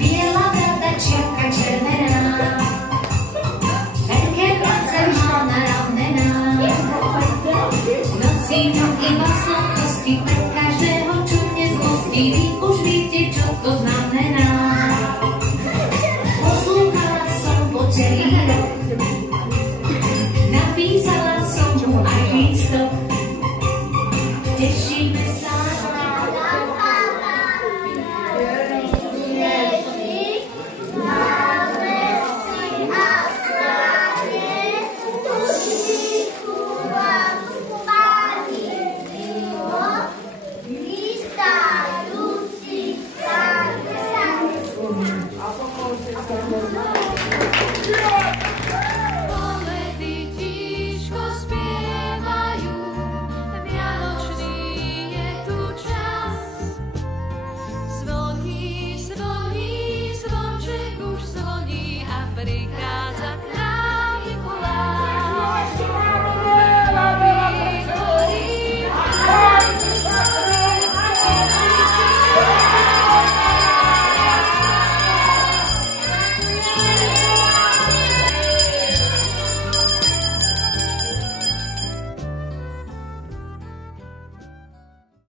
Biela brada, čiapka červená, veľké palce má na ramená. Nosí to iba sladkosti, pre každého čudne zlostí. Vy už viete, čo to znamená. Poslúchala som po celý rok, napísala som mu aj lístok. Tešíme sa. Yeah!